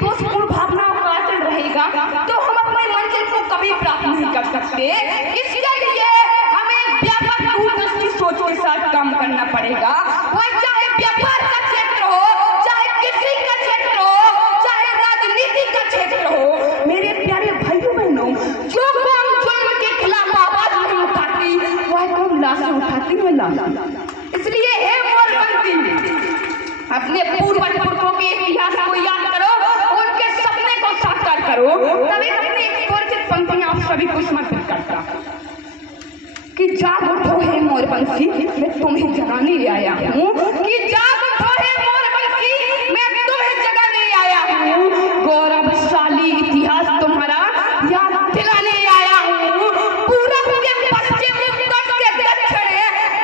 दोषपूर्ण भावनाओं का आचरण रहेगा तो हम अपनी मंजिल को कभी प्राप्त नहीं कर सकते। इसके लिए हमें व्यापक दूरदर्शी सोच के साथ काम करना पड़ेगा। वह चाहे व्यापार का क्षेत्र हो, चाहे कृषि का क्षेत्र हो, चाहे राजनीति का क्षेत्र हो। मेरे प्यारे भाइयों बहनों, जो कौम जुल्म के खिलाफ आवाज नहीं उठाती वह कौम लाशें उठाती है लाश। इसलिए हे मोरपंथी, अपने पूर्वज पुरखों के इतिहास को याद करो, उनके सपने को साकार करो। तभी अपनी एक परिचित पंक्तियां आप सभी को समर्पित करता कि जाग उठो हे मोरपंथी, मैं तुम्हें जगाने आया हूँ। कि जाग उठो हे मोरपंथी, मैं तुम्हें जगाने आया हूँ। गौरवशाली इतिहास तुम्हारा याद दिलाने आया हूँ। पूरब के पश्चिम, उत्तर के दक्षिण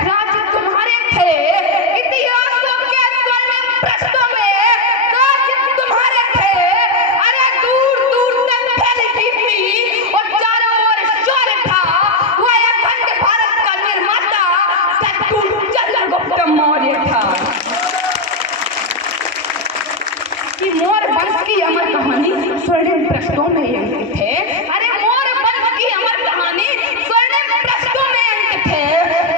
राज्य तुम्हारे थे। इतिहासों के स्वर्णिम पृष्ठों में राज्य तुम्हारे थे। अरे दूर दूर तक फैली थी और चारों ओर शौर्य था। वह अखंड भारत का निर्माता चंद्रगुप्त मौर्य था। कि मोर वंश की अमर कहानी स्वर्णिम पृष्ठों में अंकित है। अरे मोर वंश की अमर कहानी स्वर्णिम पृष्ठों में अंकित है।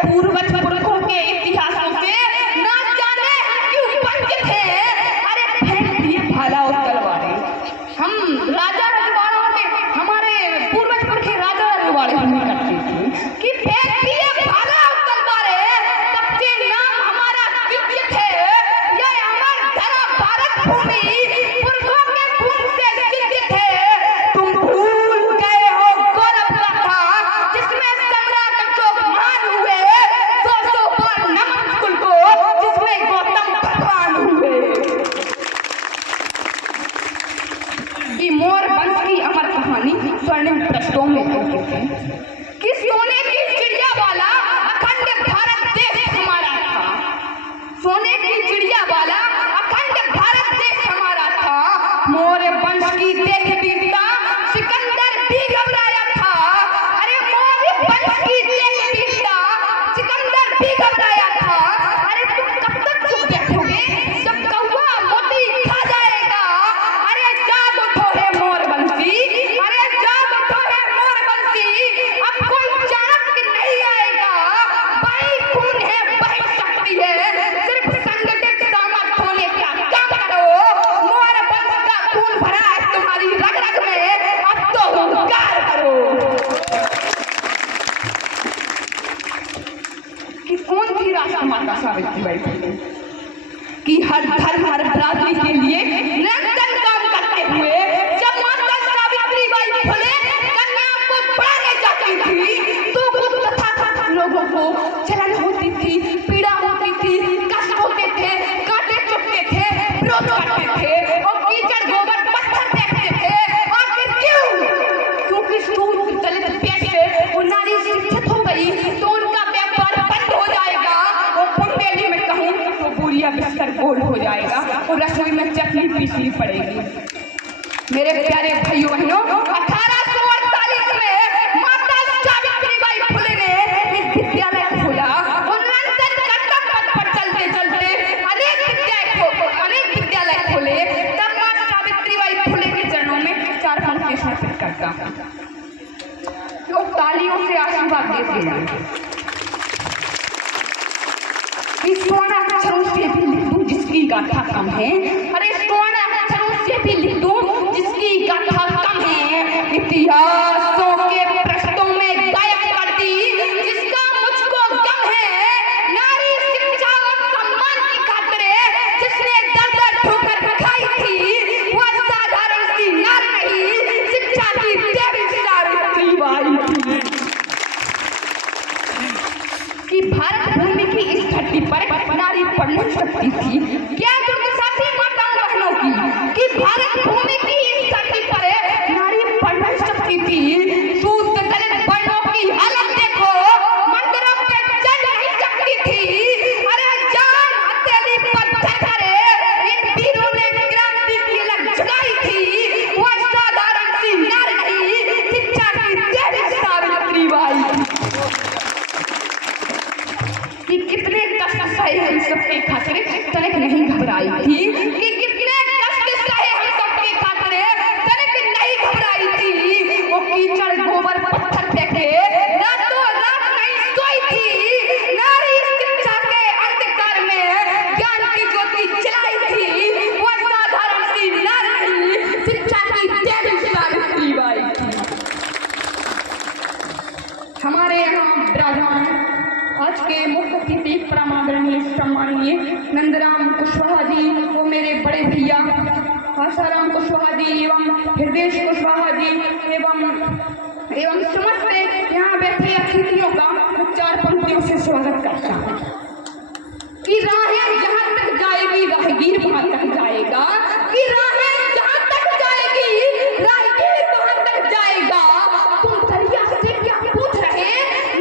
पूर्वज पुरखों के इतिहासों से ना जाने हम क्यों वंचित हैं। अरे फेंक दिए भाला और तलवारें। हम राजा रजवाड़ों के, हमारे पूर्वज पुरखे राजा रजवाड़े हुआ करते थे कि फेंक दिए भाला और तलवारें, तब से नाम हमारा विकसित है। यह अमर धरा भारत भूमि पुरखों के खून से सिंचित है। तुम भूल गए हो गौरव गाथा जिसमें सम्राट अशोक महान हुए। 200 बार नमन कुल को जिसमें गौतम भगवान हुए। कि मोर वंश की अमर कहानी स्वर्णिम पृष्ठों में अंकित है। कि सोने की चिड़िया वाला अखंड भारत देश हमारा था। सोने की चिड़िया वाला अखंड भारत देश हमारा था। मौर्य वंश की देख वीरता सिकंदर भी घबराया था। अरे मौर्य वंश की देख वीरता सिकंदर भी घबराया था। अरे तुम कब तक चुप बैठोगे जब कौवा मोती खा जाएगा। अरे जाग उठो हे मोरवंशी, अरे जाग उठो हे मोरवंशी। अब कोई चाणक्य नहीं आएगा। भाई खून है, भाई शक्ति है। सिर्फ संगठित सामर्थ होने का काम करो। मोर वंश का खून भरा है तुम्हारी रग रग में, अब तो हुंकार करो। कि कौन थी राजमाता सावित्रीबाई फुले? कि हर धर्म हर बरादरी के लिए निरंतर काम करते हुए जब माता सावित्रीबाई फुले कन्याओं को पढ़ाने जाती थी तो खुद तथाकथित लोगों को जलन होती थी, पीड़ा होती थी, कष्ट होते थे, कांटे चुभते थे, विरोध करते थे और कीचड़ गोबर पत्थर देखते थे। आखिर क्यों? क्योंकि सूर दलित पैसे वो नारी शिक्षित हो गई तो उनका व्यापार बंद हो जाएगा। और पंपेली में कहूँ तो बुरिया बिस्तर गोल हो जाएगा और रसोई में चटनी पीसनी पड़ेगी। मेरे प्यारे भाइयों बहनों, 1848 में माता सावित्रीबाई फुले ने एक विद्यालय खोला और निरंतर कर्तव्य पथ पर चलते चलते अनेक विद्यालय खोले। तब माता सावित्रीबाई फुले के चरणों में 4 पंक्तियां समर्पित करता तो तालियों से आशीर्वाद देते हैं। स्वर्ण अक्षरों से भी लिख दूं जिसकी गाथा कम है। अरे स्वर्ण अक्षरों से भी लिख दूं जिसकी गाथा कम है। इतिहासों के पृष्ठों में गायब कर दी जिसका मुझको गम है। नारी शिक्षा और सम्मान की खातिर जिसने दर दर ठोकर खाई थी वह साधारण सी नारी नहीं, शिक्षा की देवी सावित्रीबाई थी। कि भारत भूमि की इस धरती पर नारी पढ़ नहीं सकती थी। क्या दुर्दशा माताओं बहनों की कि भारत भूमि की इस धरती पर नारी पढ़ नहीं सकती थी। शूद्र दलित वर्णों की हालत देखो, मंदिरों पे चल नहीं सकती थी। अरे जान हथेली पर धर इन वीरों ने क्रांति की लग जगाई थी। वह साधारण सी नारी नहीं, शिक्षा की देवी सावित्रीबाई। कि कितने कष्ट सहे हम सबके खातिर तनिक नहीं घबराई थी। कि कितने कष्ट सहे हम सबके खातिर आसाराम कुशवाहा जी एवं हृदय कुशवाहा जी एवं समस्त यहाँ बैठे अतिथियों का मैं 4 पंक्तियों से स्वागत करता हूँ कि राहें जहाँ तक जाएगी राहगीर वहाँ तक जाएगा, कि राहें जहाँ तक जाएगी राहगीर वहाँ तक जाएगा। तुम दरिया से क्या पूछ रहे,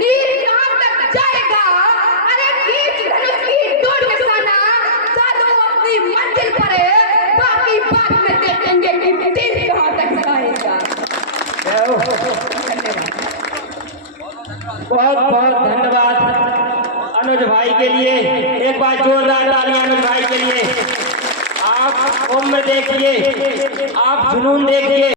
नीर कहाँ तक जाएगा? अरे खींच धनुष की डोर निशाना, साधो अपनी मंजिल पर, बाकी बाद में देखेंगे कि तीर कहाँ तक जाएगा। बहुत बहुत धन्यवाद अनुज भाई के लिए। एक बार जोरदार तालियां अनुज भाई के लिए। आप उम्र देखिए, आप जुनून देखिए।